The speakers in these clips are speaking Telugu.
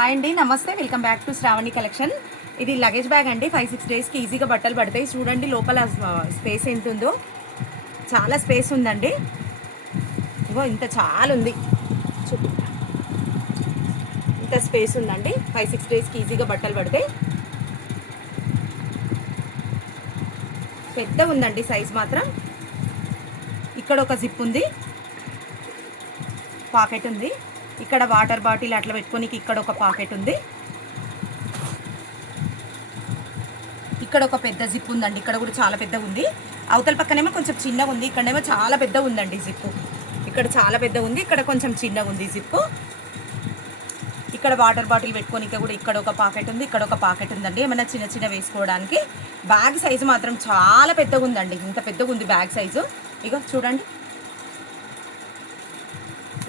హాయ్ అండి, నమస్తే. Welcome back to Shravani collection. ఇది లగేజ్ బ్యాగ్ అండి. 5-6 డేస్కి ఈజీగా బట్టలు పడతాయి. చూడండి లోపల స్పేస్ ఎంత ఉందో, చాలా స్పేస్ ఉందండి. ఇగో ఇంత చాలా ఉంది, ఇంత స్పేస్ ఉందండి. 5-6 డేస్కి ఈజీగా బట్టలు పడతాయి. పెద్ద ఉందండి సైజ్ మాత్రం. ఇక్కడ ఒక జిప్ ఉంది, పాకెట్ ఉంది. ఇక్కడ వాటర్ బాటిల్ అట్లా పెట్టుకోనికి ఇక్కడ ఒక పాకెట్ ఉంది. ఇక్కడ ఒక పెద్ద జిప్ ఉందండి. ఇక్కడ కూడా చాలా పెద్దగా ఉంది. అవతల పక్కనేమో కొంచెం చిన్నగా ఉంది, ఇక్కడేమో చాలా పెద్ద ఉందండి జిప్పు. ఇక్కడ చాలా పెద్ద ఉంది, ఇక్కడ కొంచెం చిన్నగా ఉంది జిప్పు. ఇక్కడ వాటర్ బాటిల్ పెట్టుకోనికి కూడా ఇక్కడ ఒక పాకెట్ ఉంది, ఇక్కడ ఒక పాకెట్ ఉందండి. ఏమైనా చిన్న చిన్న వేసుకోవడానికి. బ్యాగ్ సైజు మాత్రం చాలా పెద్దగా ఉందండి. ఇంత పెద్దగా ఉంది బ్యాగ్ సైజు. ఇగో చూడండి,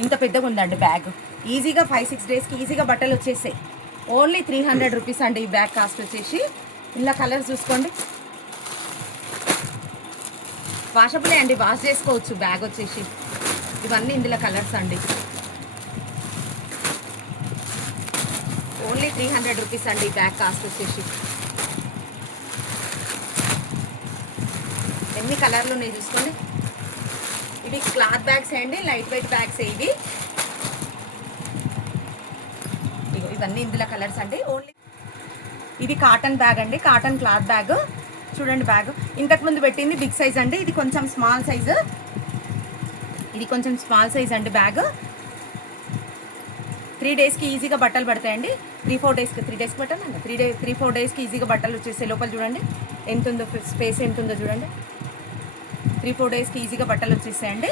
ఇంత పెద్దగా ఉందండి బ్యాగ్. ఈజీగా 5-6 డేస్కి ఈజీగా బట్టలు వచ్చేసాయి. ఓన్లీ 300 రూపీస్ అండి ఈ బ్యాగ్ కాస్ట్ వచ్చేసి. ఇలా కలర్స్ చూసుకోండి, వాషబులే అండి, వాష్ చేసుకోవచ్చు బ్యాగ్ వచ్చేసి. ఇవన్నీ ఇందులో కలర్స్ అండి. ఓన్లీ 300 రూపీస్ అండి ఈ బ్యాగ్ కాస్ట్ వచ్చేసి. ఎన్ని కలర్లు ఉన్నాయి చూసుకోండి. ఇవి క్లాత్ బ్యాగ్స్ అండి, లైట్ వెయిట్ బ్యాగ్స్ ఇవి. ఇవన్నీ ఇందులో కలర్స్ అండి. ఓన్లీ ఇది కాటన్ బ్యాగ్ అండి, కాటన్ క్లాత్ బ్యాగ్. చూడండి బ్యాగ్ ఇంతకుముందు పెట్టింది బిగ్ సైజ్ అండి, ఇది కొంచెం స్మాల్ సైజు. ఇది కొంచెం స్మాల్ సైజ్ అండి బ్యాగ్. 3 డేస్కి ఈజీగా బట్టలు పడతాయండి. 3-4 డేస్కి పెట్టాలండి. 3-4 డేస్కి ఈజీగా బట్టలు వచ్చేసే. లోపల చూడండి ఎంత ఉందో, స్పేస్ ఎంత ఉందో చూడండి. 3-4 డేస్కి ఈజీగా బట్టలు వచ్చేసాయండి.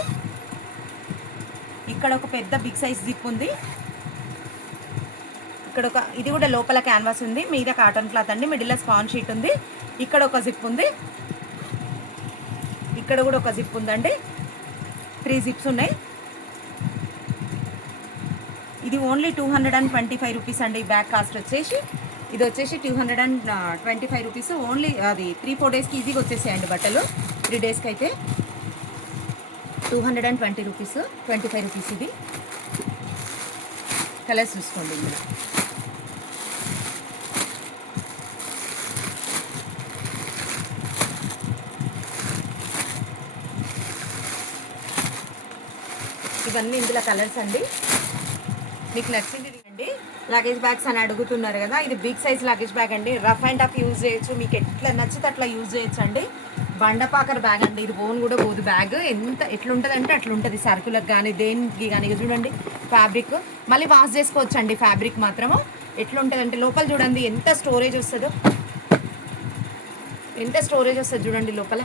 ఇక్కడ ఒక పెద్ద బిగ్ సైజ్ జిప్ ఉంది. ఇక్కడ ఒక, ఇది కూడా లోపల క్యాన్వాస్ ఉంది, మీద కాటన్ క్లాత్ అండి, మిడిల్లో స్పాన్ షీట్ ఉంది. ఇక్కడ ఒక జిప్ ఉంది, ఇక్కడ కూడా ఒక జిప్ ఉందండి. 3 జిప్స్ ఉన్నాయి. ఇది ఓన్లీ 225 రూపీస్ అండి ఈ బ్యాగ్ కాస్ట్ వచ్చేసి. ఇది వచ్చేసి 225 రూపీస్ ఓన్లీ. అది 3-4 డేస్కి ఈజీగా వచ్చేసాయండి బట్టలు. 3 డేస్కి అయితే 220 రూపీస్, 25 రూపీస్ ఇది. కలర్స్ చూసుకోండి ఇందులో. ఇవన్నీ ఇందులో కలర్స్ అండి. మీకు నచ్చింది అండి. లగేజ్ బ్యాగ్స్ అని అడుగుతున్నారు కదా, ఇది బిగ్ సైజ్ లగేజ్ బ్యాగ్ అండి. రఫ్ అండ్ టఫ్ యూజ్ చేయొచ్చు, మీకు ఎట్లా నచ్చితే అట్లా యూజ్ చేయొచ్చు అండి. బండపాకర్ బ్యాగ్ అండి, ఇది బోన్ కూడా పోదు బ్యాగ్. ఎట్లుంటుంది అంటే అట్లుంటుంది, సరుకులకు కానీ దేనికి కానీ. చూడండి ఫ్యాబ్రిక్, మళ్ళీ వాష్ చేసుకోవచ్చు అండి. ఫ్యాబ్రిక్ మాత్రము ఎట్లుంటుంది అంటే లోపల చూడండి ఎంత స్టోరేజ్ వస్తుందో, ఎంత స్టోరేజ్ వస్తుంది చూడండి. లోపల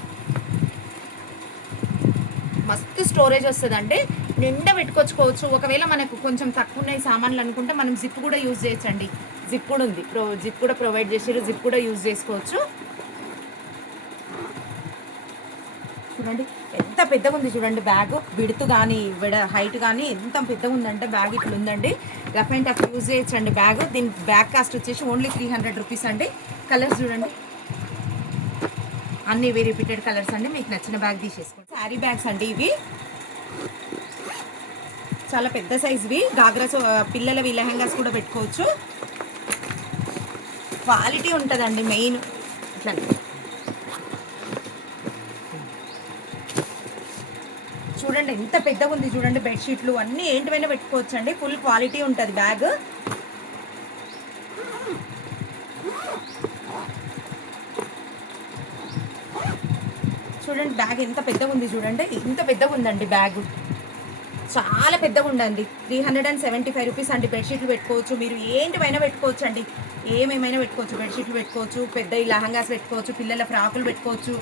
మస్తు స్టోరేజ్ వస్తుందండి, నిండా పెట్టుకొచ్చుకోవచ్చు. ఒకవేళ మనకు కొంచెం తక్కువ ఉన్నాయి సామాన్లు అనుకుంటే మనం జిప్ కూడా యూజ్ చేయొచ్చండి. జిప్ కూడా ఉంది, జిప్ కూడా ప్రొవైడ్ చేసారు, జిప్ కూడా యూజ్ చేసుకోవచ్చు. చూడండి ఎంత పెద్దగా ఉంది చూడండి బ్యాగ్. విడుతు కానీ హైట్ కానీ ఎంత పెద్దగా ఉందంటే బ్యాగ్ ఇట్లా ఉందండి. రఫ్ అండ్ టఫ్ యూజ్ చేయొచ్చండి బ్యాగ్. దీని బ్యాగ్ కాస్ట్ వచ్చేసి ఓన్లీ 300 రూపీస్ అండి. కలర్స్ చూడండి, అన్ని ఇవి రిపీటెడ్ కలర్స్ అండి. మీకు నచ్చిన బ్యాగ్ తీసేసుకోండి. శారీ బ్యాగ్స్ అండి ఇవి, చాలా పెద్ద సైజువి. గాగ్రాస్, పిల్లలవి లెహంగాస్ కూడా పెట్టుకోవచ్చు. క్వాలిటీ ఉంటుందండి మెయిన్. ఇట్లా చూడండి ఎంత పెద్దగా ఉంది చూడండి. బెడ్షీట్లు అన్నీ ఏంటివైనా పెట్టుకోవచ్చు అండి. ఫుల్ క్వాలిటీ ఉంటుంది బ్యాగ్. చూడండి బ్యాగ్ ఎంత పెద్దగా ఉంది చూడండి, ఇంత పెద్దగా ఉందండి బ్యాగ్. చాలా పెద్దగా ఉండండి. 375 రూపీస్ అండి. బెడ్షీట్లు పెట్టుకోవచ్చు, మీరు ఏంటివైనా పెట్టుకోవచ్చు అండి. ఏమేమైనా పెట్టుకోవచ్చు. బెడ్షీట్లు పెట్టుకోవచ్చు, పెద్ద లెహంగాస్ పెట్టుకోవచ్చు, పిల్లల ఫ్రాకులు పెట్టుకోవచ్చు,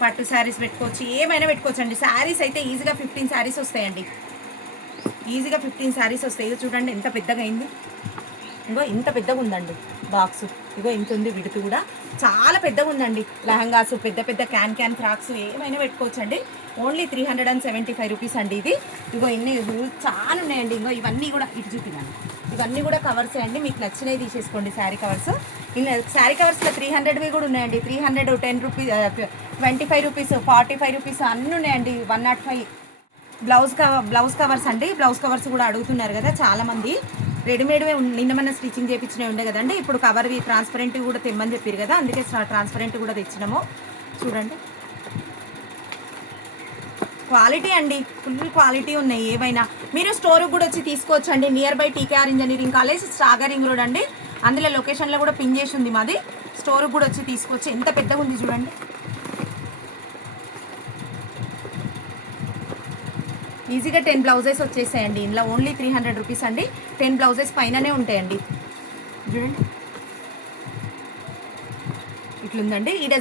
పట్టు శారీస్ పెట్టుకోవచ్చు, ఏమైనా పెట్టుకోవచ్చు అండి. శారీస్ అయితే ఈజీగా 15 శారీస్ వస్తాయండి. ఈజీగా 15 శారీస్ వస్తాయి. చూడండి ఎంత పెద్దగా అయింది. ఇంకో ఇంత పెద్దగా ఉందండి బాక్స్. ఇగో ఇంత ఉంది విడుతు కూడా, చాలా పెద్దగా ఉందండి. లెహంగాసు, పెద్ద పెద్ద క్యాన్ ఫ్రాక్స్ ఏమైనా పెట్టుకోవచ్చు అండి. ఓన్లీ 375 రూపీస్ అండి ఇది. ఇగో ఇన్ని చాలా ఉన్నాయండి. ఇంకో ఇవన్నీ కూడా ఇటు చూపినాను. ఇవన్నీ కూడా కవర్స్ అండి. మీకు నచ్చినవి తీసేసుకోండి శారీ కవర్స్. ఇలా శారీ కవర్స్లో 300వి కూడా ఉన్నాయండి. 300, 10 రూపీస్, 25 రూపీస్, 45 రూపీస్ అన్నీ ఉన్నాయండి. 105. బ్లౌజ్ కవర్స్ అండి. బ్లౌజ్ కవర్స్ కూడా అడుగుతున్నారు కదా చాలామంది. రెడీమేడ్వే నిన్న మన స్టిచ్చింగ్ చేయించినవి ఉండే కదండి. ఇప్పుడు కవర్వి ట్రాన్స్పరెంట్ కూడా తెమ్మని చెప్పారు కదా, అందుకే ట్రాన్స్పరెంట్ కూడా తెచ్చినాము. చూడండి క్వాలిటీ అండి, ఫుల్ క్వాలిటీ ఉన్నాయి ఏవైనా. మీరు స్టోర్కి కూడా వచ్చి తీసుకోవచ్చు అండి. Near by TKR engineering college, Sagar ring road అండి. అందులో లొకేషన్లో కూడా పిన్ చేసి ఉంది మాది. స్టోర్కి కూడా వచ్చి తీసుకోవచ్చు. ఎంత పెద్దగా ఉంది చూడండి. ఈజీగా 10 బ్లౌజెస్ వచ్చేసాయండి ఇందులో. ఓన్లీ 300 రూపీస్ అండి. 10 బ్లౌజెస్ పైననే ఉంటాయండి. చూడండి ఇట్లుందండి. ఈడ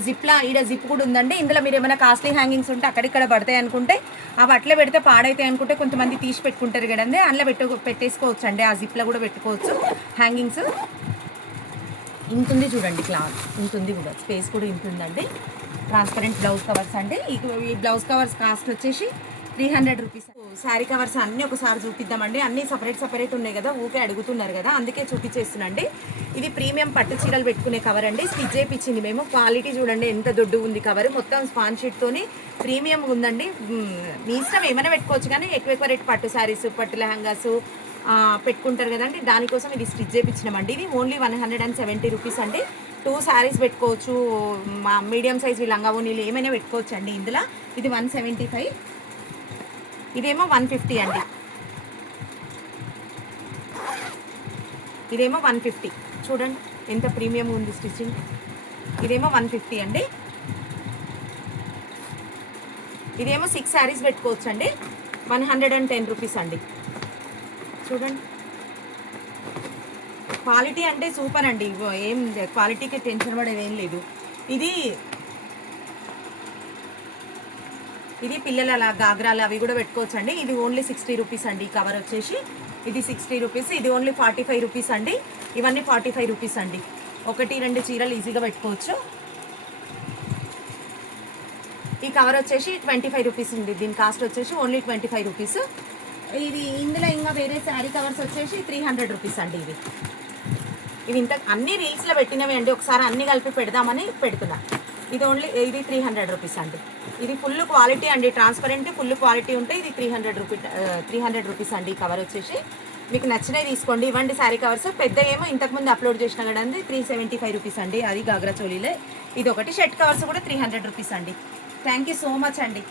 జిప్ కూడా ఉందండి. ఇందులో మీరు ఏమైనా కాస్ట్లీ హ్యాంగింగ్స్ ఉంటే అక్కడిక్కడ పడతాయి అనుకుంటే అవి అట్లే పెడితే పాడైతాయి అనుకుంటే కొంతమంది తీసి పెట్టుకుంటారు కదండి, అందులో పెట్టేసుకోవచ్చు అండి. ఆ జిప్లో కూడా పెట్టుకోవచ్చు హ్యాంగింగ్స్. ఇంతుంది చూడండి క్లాత్, ఇంతుంది కూడా స్పేస్ కూడా ఇంతుందండి. ట్రాన్స్పరెంట్ బ్లౌజ్ కవర్స్ అండి. ఈ బ్లౌజ్ కవర్స్ కాస్ట్ వచ్చేసి 300 రూపీస్. శారీ కవర్స్ అన్నీ ఒకసారి చూపిద్దామండి. అన్నీ సపరేట్ ఉన్నాయి కదా, ఊకే అడుగుతున్నారు కదా, అందుకే చూపించేస్తున్నాండి. ఇది ప్రీమియం పట్టు చీరలు పెట్టుకునే కవర్ అండి. స్టిచ్ చేయించింది మేము. క్వాలిటీ చూడండి ఎంత దొడ్డు ఉంది కవర్. మొత్తం స్పాన్ షీట్తోని ప్రీమియం ఉందండి. మీ ఇష్టం ఏమైనా పెట్టుకోవచ్చు, కానీ ఎక్కువ రేట్ పట్టు శారీస్, పట్టు లెహంగాస్ పెట్టుకుంటారు కదండి, దానికోసం ఇది స్టిచ్ చేయించినామండి. ఇది ఓన్లీ 170 రూపీస్ అండి. 2 శారీస్ పెట్టుకోవచ్చు. మా మీడియం సైజ్ లంగా ఓనీలు ఏమైనా పెట్టుకోవచ్చు అండి ఇందులో. ఇది 175, ఇదేమో 150 అండి. ఇదేమో 150. చూడండి ఎంత ప్రీమియం ఉంది స్టిచ్చింగ్. ఇదేమో 150 అండి. ఇదేమో 6 శారీస్ పెట్టుకోవచ్చు అండి. 110 రూపీస్ అండి. చూడండి క్వాలిటీ అంటే సూపర్ అండి. ఏం క్వాలిటీకి టెన్షన్ పడేది ఏం లేదు. ఇది పిల్లల గాగ్రాలు అవి కూడా పెట్టుకోవచ్చు అండి. ఇది ఓన్లీ 60 రూపీస్ అండి. ఈ కవర్ వచ్చేసి ఇది 60 రూపీస్. ఇది ఓన్లీ 45 రూపీస్ అండి. ఇవన్నీ 45 రూపీస్ అండి. 1-2 చీరలు ఈజీగా పెట్టుకోవచ్చు. ఈ కవర్ వచ్చేసి 25 రూపీస్ అండి. దీని కాస్ట్ వచ్చేసి ఓన్లీ 25 రూపీస్. ఇది ఇందులో ఇంకా వేరే శారీ కవర్స్ వచ్చేసి 300 రూపీస్ అండి. ఇవి అన్ని రీల్స్లో పెట్టినవి అండి. ఒకసారి అన్ని కలిపి పెడదామని పెడుతున్నా. ఇది 300 రూపీస్ అండి. ఇది ఫుల్ క్వాలిటీ అండి. ట్రాన్స్పరెంట్ ఫుల్ క్వాలిటీ ఉంటే ఇది 300 రూపీస్ అండి. ఈ కవర్ వచ్చేసి మీకు నచ్చినవి తీసుకోండి. ఇవ్వండి శారీ కవర్స్. పెద్ద ఏమో ఇంతకుముందు అప్లోడ్ చేసిన కదండి 375 రూపీస్ అండి. అది గాగ్రా చోలీలే. ఇది ఒకటి. షర్ట్ కవర్స్ కూడా 300 రూపీస్ అండి. థ్యాంక్ యూ సో మచ్ అండి.